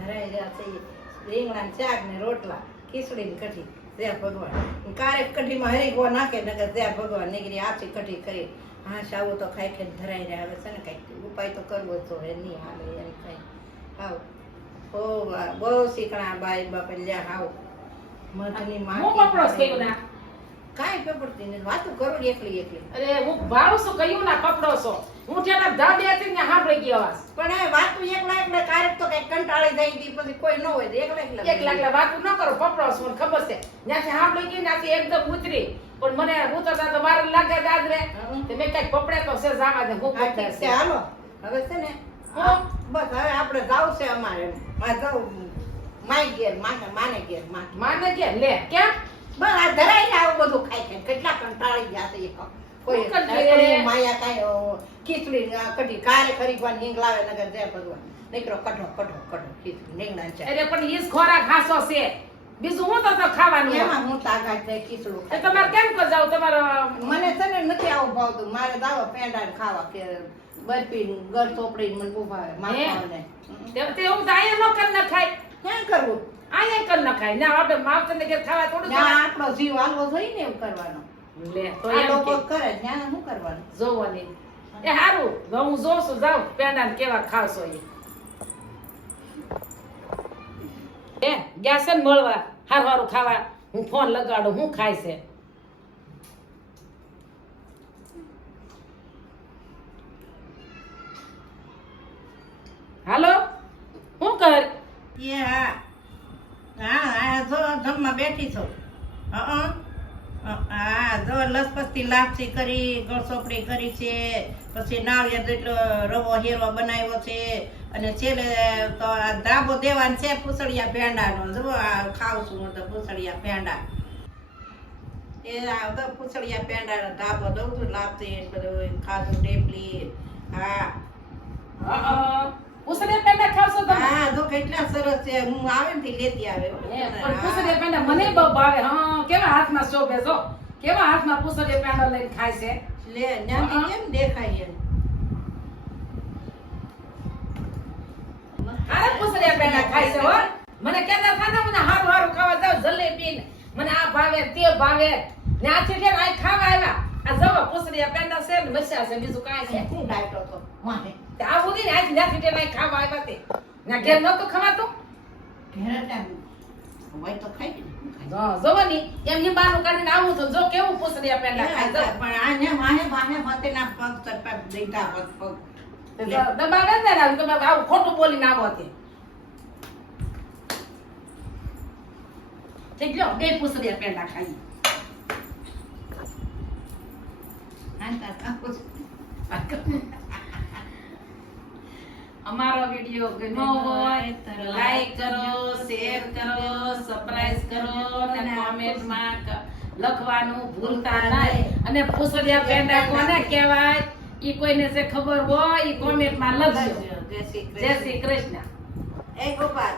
બટાકા ને શાક ને રોટલા ખીચડી ને કઢી જય ભગવાન. કારે કઢીમાં હરી ગો નાખે નગર જય ભગવાન નીકળી આછી કઢી કરી. હા સાવું તો ખાઈ ખાઈને ધરાઈ રહ્યા હવે છે ને કંઈક. ઉપાય તો કરવો જ જોઈએ નહીં હાલે એમ કંઈ. હાવ. બહુ બહુ શીખણા બાઈ બાપે લ્યા હાવ. મધની ના કાંઈ પેપડતી નથી. વાતું કરું એકલી એકલી. અરે હું ભાવ શું કહ્યું ના કપડો છો? હું ત્યાં ધાબે હતી ને સાંભળી ગયો પણ હવે વાતું એકલા એકલા કારક તો કઈ કંટાળી જાય તી પછી કોઈ ન હોય એકલા એકલા એકલા એકલા વાતું ન કરો કપડો છો ખબર છે. ત્યાંથી સાંભળી ગઈ ત્યાંથી એકદમ ઉતરી. પણ મને ઉતરતા તો મારે લાગે દાદરે. તે મેં કઈ કપડે તો છે જાવા દે હું છે હાલો. હવે છે ને. બસ હવે આપણે જાવ છે અમારે. મારે જાવું. માય ઘેર માને માને ઘેર માને કે લે કેમ? બસ આ ધરાઈ ને આવું બધું ખાઈ ખાઈ કેટલા કંટાળી ગયા છે કોઈ શું કોઈ માયા કાંઈ ખીચડી કઢી. કારે ખરીદવાની હિંગ લાવે નગર જય ભગવાન નીકળો કઢો કઢો કઢો ખીચડી રીંગણા ચાય. અરે પણ ઈસ ખોરાક ખાસો છે. બીજું હું તો ખાવાનું એમાં હું તાકાત જાય ખીચડું એ તમારે કેમ કો જાવ? તમારો મને છે ને નથી આવું ભાવતું. મારે દાવો પેંડા ખાવા કે બરફી ગળ ચોપડી મને બહુ ભાવે માખણ તે હું નો કર ન ખાય ક્યાં કરવું? અહીંયા કર નખાય. ના આપણે માવતર ને ઘેર ખાવા થોડું ના આપણો જીવ હાલવો જોઈએ ને એવું કરવાનો. લે તો એમ લોકો કરે જ્ઞાન શું કરવાનું? જોવાની. એ હારું હું જોઉં છું જાઉં. પેંડા ને કેવા ખાવશો એ એ ગયા છે ને મળવા હારું હારું ખાવા. હું ફોન લગાડું હું ખાય છે? હાલો? હું કર? એ હા જો, જમવા બેઠી છો. હં, જો, લસપસથી લાપસી કરી, ગળસોપડી કરી છે. પછી નાળિયેર જેટલો રવો હેરવો બનાવ્યો છે. અને છેલ્લે તો આ ધાબો દેવાનો છે પૂસળિયા ભેંડાનો. જો, આ ખાઉં છું હું તો પૂસળિયા ભેંડા. એ આ પૂસળિયા પેંડાનો ધાબો દઉં છું, લાપસી બધું, ખાધું, ટેપલી. હા પૂછડે પેંડા ખાવશો તમે હા જો કેટલા સરસ છે. હું આવે ને લેતી આવે. પણ પૂછડે પેંડા મને બહુ ભાવે. હા કેવા હાથમાં શોભે છો? કેવા હાથમાં પૂછડે પેંડા લઈને ખાય છે? લે ત્યાંથી કેમ દેખાય એમ? અરે પૂછડે પેંડા ખાય છે હો. મને કહેતા હતા મને હારું હારું ખાવા જાવ જલેબી ને. મને આ ભાવે તે ભાવે. ને આથી આ ખાવા આવ્યા. આ જવા પૂછડે પેંડા છે ને મસ્યા છે બીજું કાંઈ ડાયટો તો આ સુધી ને આજ છે ખાવા આવ્યા તે. ના ઘેર નતો ખવાતું. ઘેર હોય તો ખાઈ ને જો જોવો ની એમ લીંબાનું કાઢીને આવું તો જો કેવું પૂછડે પેંડા ખાઈ જો પણ આને માને માને મતે ના પગ તરપા દેતા પગ. પગ દબાવે ને ને તમે આવું ખોટું બોલીને આવો તે. ઠીક લ્યો બે પૂછડે પેંડા ખાઈ. આંતા કાપો અમારો વીડિયો ગમ્યો હોય તો લાઈક કરો શેર કરો સબસ્ક્રાઇબ કરો અને કોમેન્ટમાં લખવાનું ભૂલતા નહીં. અને પૂછડિયા પેંડા કોને કહેવાય? ઈ કોઈને જે ખબર હોય ઈ કોમેન્ટમાં લખજો. જય શ્રી જય શ્રી કૃષ્ણ. એ ગોપાલ.